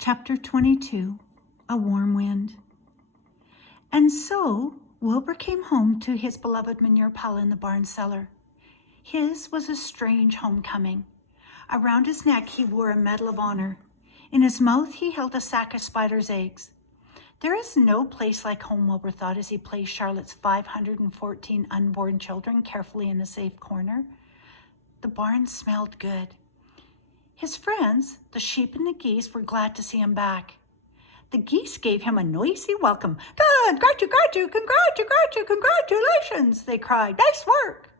Chapter 22, A Warm Wind. And so Wilbur came home to his beloved manure pile in the barn cellar. His was a strange homecoming. Around his neck he wore a medal of honor. In his mouth he held a sack of spider's eggs. There is no place like home, Wilbur thought as he placed Charlotte's 514 unborn children carefully in a safe corner. The barn smelled good. His friends, the sheep and the geese, were glad to see him back. The geese gave him a noisy welcome. Congratulations, they cried. Nice work.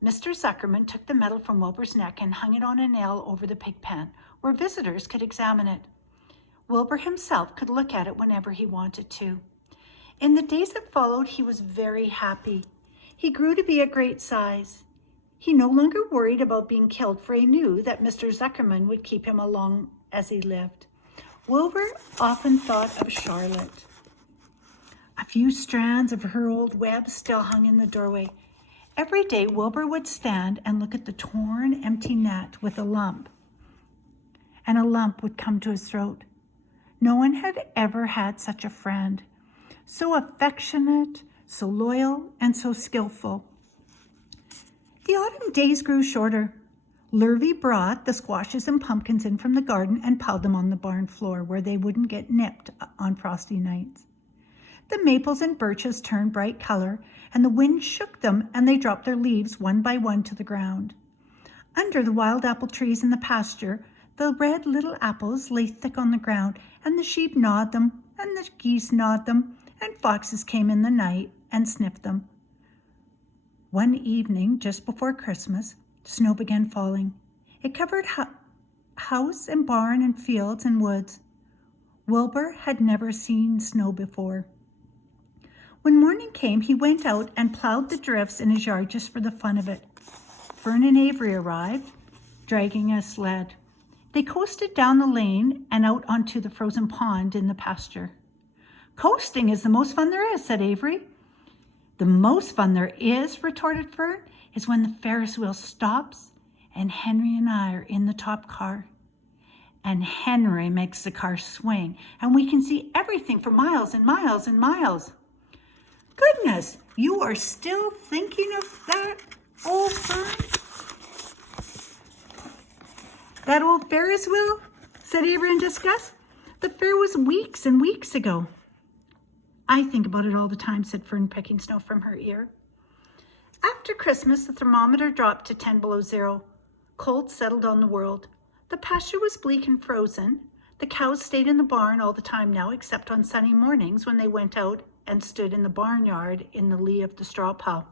Mr. Zuckerman took the medal from Wilbur's neck and hung it on a nail over the pig pen, where visitors could examine it. Wilbur himself could look at it whenever he wanted to. In the days that followed, he was very happy. He grew to be a great size. He no longer worried about being killed, for he knew that Mr. Zuckerman would keep him along as he lived. Wilbur often thought of Charlotte. A few strands of her old web still hung in the doorway. Every day, Wilbur would stand and look at the torn, empty net with a lump, and a lump would come to his throat. No one had ever had such a friend, so affectionate, so loyal, and so skillful. The autumn days grew shorter. Lurvy brought the squashes and pumpkins in from the garden and piled them on the barn floor where they wouldn't get nipped on frosty nights. The maples and birches turned bright color, and the wind shook them, and they dropped their leaves one by one to the ground. Under the wild apple trees in the pasture, the red little apples lay thick on the ground, and the sheep gnawed them, and the geese gnawed them, and foxes came in the night and sniffed them. One evening, just before Christmas, snow began falling. It covered house and barn and fields and woods. Wilbur had never seen snow before. When morning came, he went out and plowed the drifts in his yard just for the fun of it. Fern and Avery arrived, dragging a sled. They coasted down the lane and out onto the frozen pond in the pasture. "Coasting is the most fun there is," said Avery. "The most fun there is," retorted Fern, "is when the Ferris wheel stops and Henry and I are in the top car. And Henry makes the car swing, and we can see everything for miles and miles and miles." "Goodness, you are still thinking of that, old Fern? That old Ferris wheel?" said Avery in disgust. "The fair was weeks and weeks ago." "I think about it all the time," said Fern, picking snow from her ear. After Christmas, the thermometer dropped to 10 below zero. Cold settled on the world. The pasture was bleak and frozen. The cows stayed in the barn all the time now, except on sunny mornings when they went out and stood in the barnyard in the lee of the straw pile.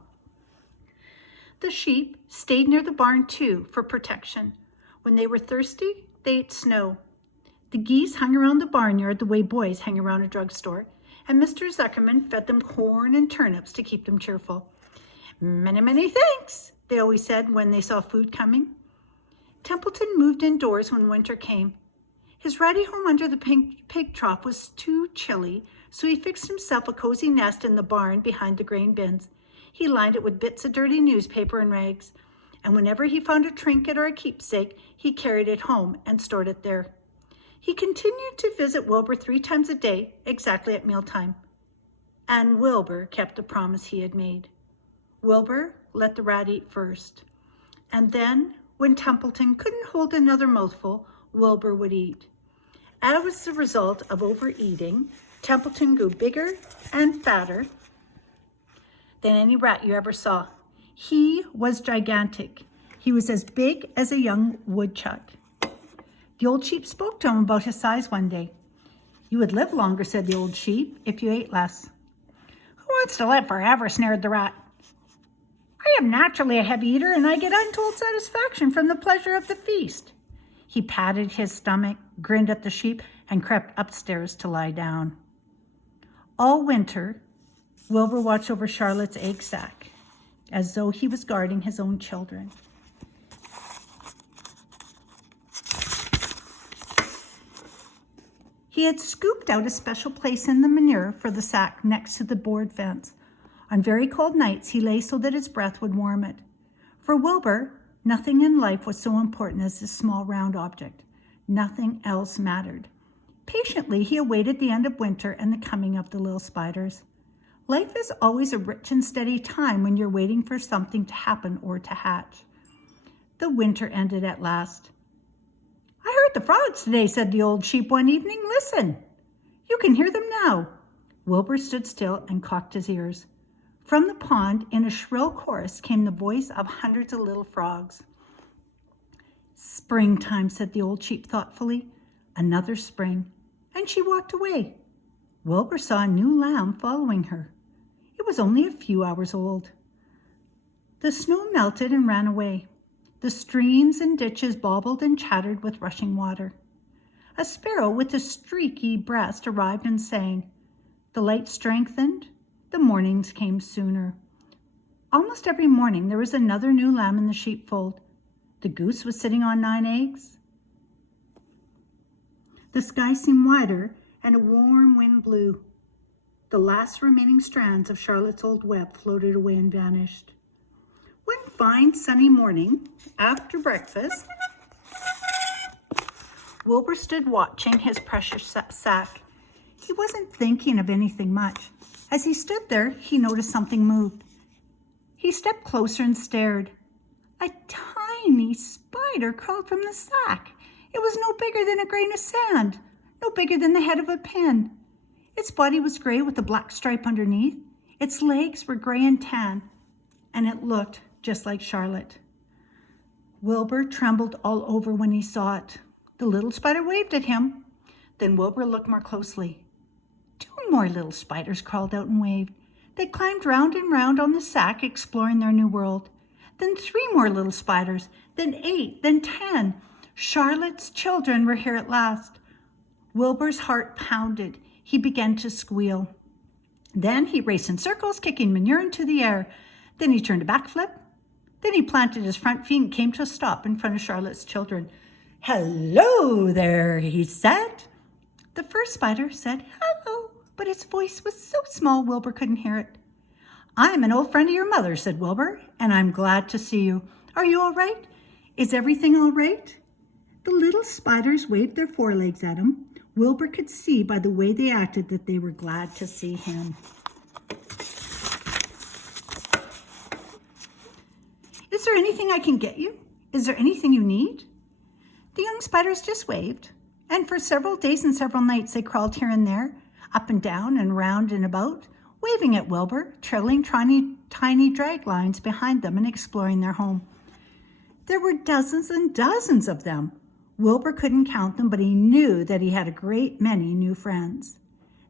The sheep stayed near the barn too for protection. When they were thirsty, they ate snow. The geese hung around the barnyard the way boys hang around a drugstore, and Mr. Zuckerman fed them corn and turnips to keep them cheerful. "Many, many thanks," they always said when they saw food coming. Templeton moved indoors when winter came. His ratty home under the pig trough was too chilly, so he fixed himself a cozy nest in the barn behind the grain bins. He lined it with bits of dirty newspaper and rags, and whenever he found a trinket or a keepsake, he carried it home and stored it there. He continued to visit Wilbur 3 times a day, exactly at mealtime. And Wilbur kept the promise he had made. Wilbur let the rat eat first. And then, when Templeton couldn't hold another mouthful, Wilbur would eat. As a result of overeating, Templeton grew bigger and fatter than any rat you ever saw. He was gigantic. He was as big as a young woodchuck. The old sheep spoke to him about his size one day. "You would live longer," said the old sheep, "if you ate less." "Who wants to live forever?" sneered the rat. "I am naturally a heavy eater, and I get untold satisfaction from the pleasure of the feast." He patted his stomach, grinned at the sheep, and crept upstairs to lie down. All winter, Wilbur watched over Charlotte's egg sack, as though he was guarding his own children. He had scooped out a special place in the manure for the sack next to the board fence. On very cold nights, he lay so that his breath would warm it. For Wilbur, nothing in life was so important as this small round object. Nothing else mattered. Patiently, he awaited the end of winter and the coming of the little spiders. Life is always a rich and steady time when you're waiting for something to happen or to hatch. The winter ended at last. "I heard the frogs today," said the old sheep one evening. "Listen, you can hear them now." Wilbur stood still and cocked his ears. From the pond, in a shrill chorus, came the voice of hundreds of little frogs. "Springtime," said the old sheep thoughtfully. "Another spring." And she walked away. Wilbur saw a new lamb following her. It was only a few hours old. The snow melted and ran away. The streams and ditches bobbled and chattered with rushing water. A sparrow with a streaky breast arrived and sang. The light strengthened. The mornings came sooner. Almost every morning there was another new lamb in the sheepfold. The goose was sitting on 9 eggs. The sky seemed wider and a warm wind blew. The last remaining strands of Charlotte's old web floated away and vanished. One fine sunny morning, after breakfast, Wilbur stood watching his precious sack. He wasn't thinking of anything much. As he stood there, he noticed something moved. He stepped closer and stared. A tiny spider crawled from the sack. It was no bigger than a grain of sand, no bigger than the head of a pin. Its body was gray with a black stripe underneath. Its legs were gray and tan, and it looked just like Charlotte. Wilbur trembled all over when he saw it. The little spider waved at him. Then Wilbur looked more closely. 2 more little spiders crawled out and waved. They climbed round and round on the sack, exploring their new world. Then 3 more little spiders, then 8, then 10. Charlotte's children were here at last. Wilbur's heart pounded. He began to squeal. Then he raced in circles, kicking manure into the air. Then he turned a backflip. Then he planted his front feet and came to a stop in front of Charlotte's children. "Hello there," he said. The first spider said hello, but its voice was so small Wilbur couldn't hear it. "I'm an old friend of your mother," said Wilbur, "and I'm glad to see you. Are you all right? Is everything all right?" The little spiders waved their forelegs at him. Wilbur could see by the way they acted that they were glad to see him. "Is there anything I can get you? Is there anything you need?" The young spiders just waved, and for several days and several nights they crawled here and there, up and down and round and about, waving at Wilbur, trailing tiny drag lines behind them and exploring their home. There were dozens and dozens of them. Wilbur couldn't count them, but he knew that he had a great many new friends.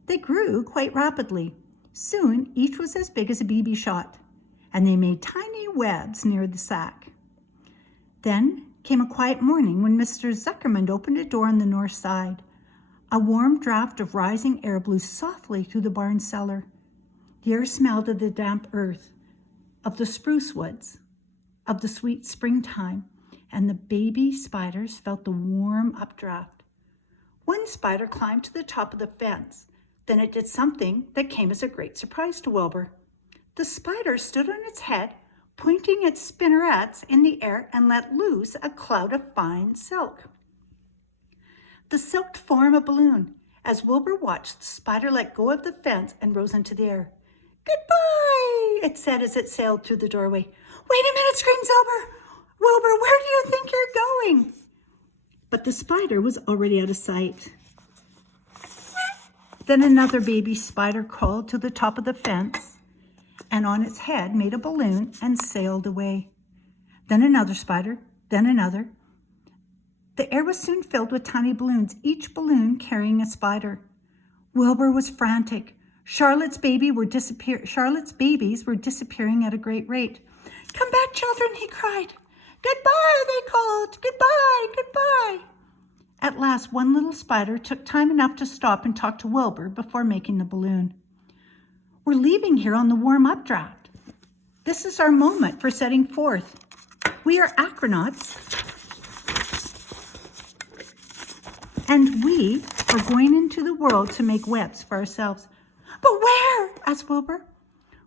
They grew quite rapidly. Soon each was as big as a BB shot, and they made tiny webs near the sack. Then came a quiet morning when Mr. Zuckerman opened a door on the north side. A warm draft of rising air blew softly through the barn cellar. The air smelled of the damp earth, of the spruce woods, of the sweet springtime, and the baby spiders felt the warm updraft. One spider climbed to the top of the fence. Then it did something that came as a great surprise to Wilbur. The spider stood on its head, pointing its spinnerets in the air, and let loose a cloud of fine silk. The silk formed a balloon. As Wilbur watched, the spider let go of the fence and rose into the air. "Goodbye," it said as it sailed through the doorway. "Wait a minute," screamed Wilbur, "where do you think you're going?" But the spider was already out of sight. Then another baby spider crawled to the top of the fence and on its head made a balloon and sailed away. Then another spider, then another. The air was soon filled with tiny balloons, each balloon carrying a spider. Wilbur was frantic. Charlotte's babies were disappearing at a great rate. "Come back, children," he cried. "Goodbye," they called. "Goodbye, goodbye." At last, one little spider took time enough to stop and talk to Wilbur before making the balloon. "We're leaving here on the warm updraft. This is our moment for setting forth. We are acronauts, and we are going into the world to make webs for ourselves." "But where?" asked Wilbur.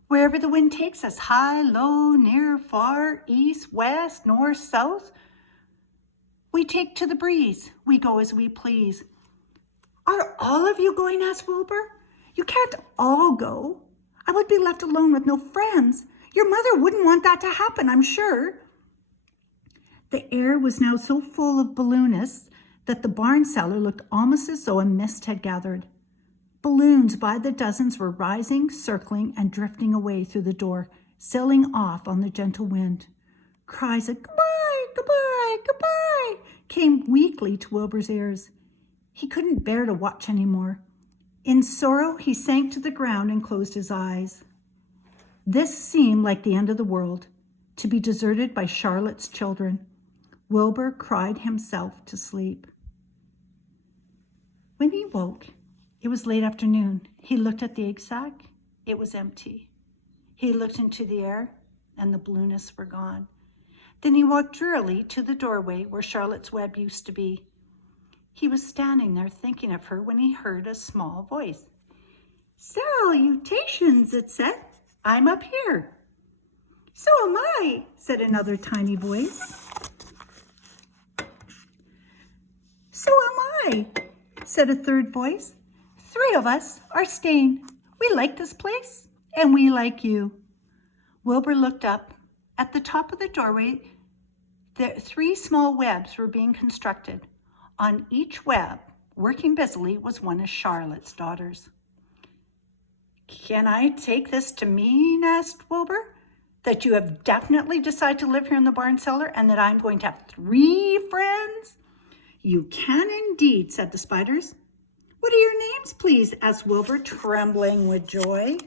"Wherever the wind takes us, high, low, near, far, east, west, north, south. We take to the breeze. We go as we please." "Are all of you going?" asked Wilbur. "You can't all go. I would be left alone with no friends. Your mother wouldn't want that to happen, I'm sure." The air was now so full of balloonists that the barn cellar looked almost as though a mist had gathered. Balloons by the dozens were rising, circling, and drifting away through the door, sailing off on the gentle wind. Cries of "Goodbye, goodbye, goodbye" came weakly to Wilbur's ears. He couldn't bear to watch any more. In sorrow, he sank to the ground and closed his eyes. This seemed like the end of the world, to be deserted by Charlotte's children. Wilbur cried himself to sleep. When he woke, it was late afternoon. He looked at the egg sack. It was empty. He looked into the air, and the balloonists were gone. Then he walked drearily to the doorway where Charlotte's web used to be. He was standing there thinking of her when he heard a small voice. "Salutations," it said. "I'm up here." "So am I," said another tiny voice. "So am I," said a third voice. "Three of us are staying. We like this place, and we like you." Wilbur looked up. At the top of the doorway, three small webs were being constructed. On each web, working busily, was one of Charlotte's daughters. "Can I take this to mean," asked Wilbur, "that you have definitely decided to live here in the barn cellar and that I'm going to have 3 friends?" "You can indeed," said the spiders. "What are your names, please?" asked Wilbur, trembling with joy.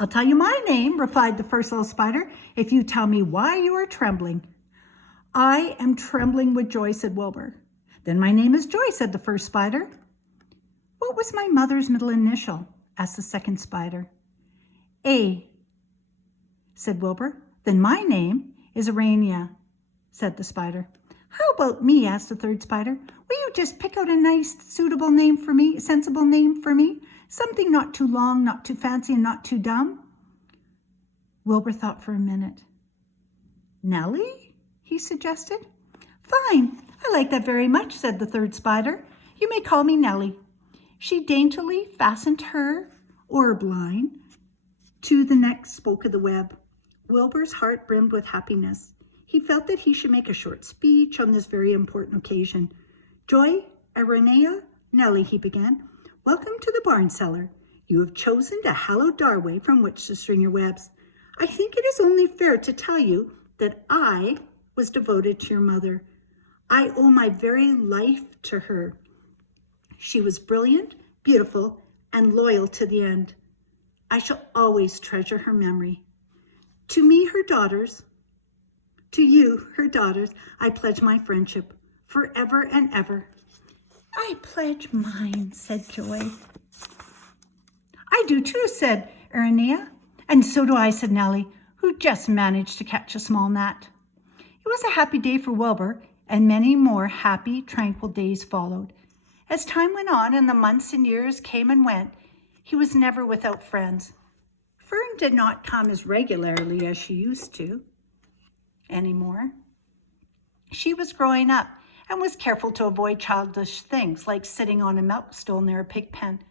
"I'll tell you my name," replied the first little spider, "if you tell me why you are trembling." "I am trembling with joy," said Wilbur. "Then my name is Joy," said the first spider. "What was my mother's middle initial?" asked the second spider. "A," said Wilbur. "Then my name is Arania," said the spider. "How about me?" asked the third spider. "Will you just pick out a nice, suitable name for me, a sensible name for me? Something not too long, not too fancy, and not too dumb?" Wilbur thought for a minute. "Nellie?" he suggested. "Fine, I like that very much," said the third spider. "You may call me Nellie." She daintily fastened her orb line to the next spoke of the web. Wilbur's heart brimmed with happiness. He felt that he should make a short speech on this very important occasion. "Joy, Irenea, Nellie," he began, "welcome to the barn cellar. You have chosen a hallowed doorway from which to string your webs. I think it is only fair to tell you that I was devoted to your mother. I owe my very life to her. She was brilliant, beautiful, and loyal to the end. I shall always treasure her memory. To me, her daughters, to you, her daughters, I pledge my friendship forever and ever." "I pledge mine," said Joy. "I do too," said Irenea. "And so do I," said Nellie, who just managed to catch a small gnat. It was a happy day for Wilbur, and many more happy, tranquil days followed. As time went on and the months and years came and went, he was never without friends. Fern did not come as regularly as she used to anymore. She was growing up and was careful to avoid childish things like sitting on a milk stool near a pig pen.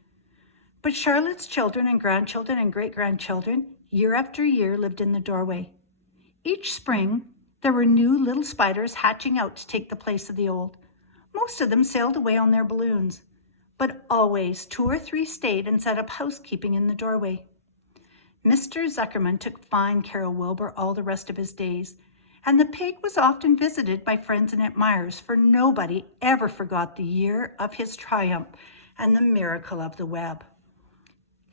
But Charlotte's children and grandchildren and great-grandchildren, year after year, lived in the doorway. Each spring, there were new little spiders hatching out to take the place of the old. Most of them sailed away on their balloons, but always 2 or 3 stayed and set up housekeeping in the doorway. Mr. Zuckerman took fine care of Wilbur all the rest of his days, and the pig was often visited by friends and admirers, for nobody ever forgot the year of his triumph and the miracle of the web.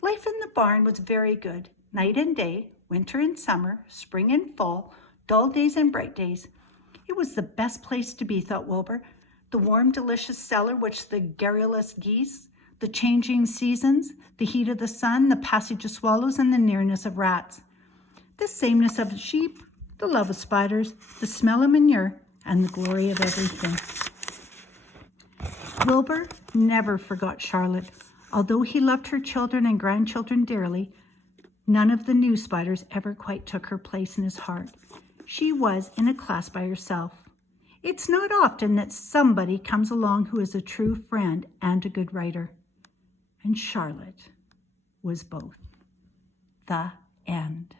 Life in the barn was very good, night and day, winter and summer, spring and fall, dull days and bright days. It was the best place to be, thought Wilbur. The warm, delicious cellar which the garrulous geese, the changing seasons, the heat of the sun, the passage of swallows, and the nearness of rats. The sameness of sheep, the love of spiders, the smell of manure, and the glory of everything. Wilbur never forgot Charlotte. Although he loved her children and grandchildren dearly, none of the new spiders ever quite took her place in his heart. She was in a class by herself. It's not often that somebody comes along who is a true friend and a good writer. And Charlotte was both. The end.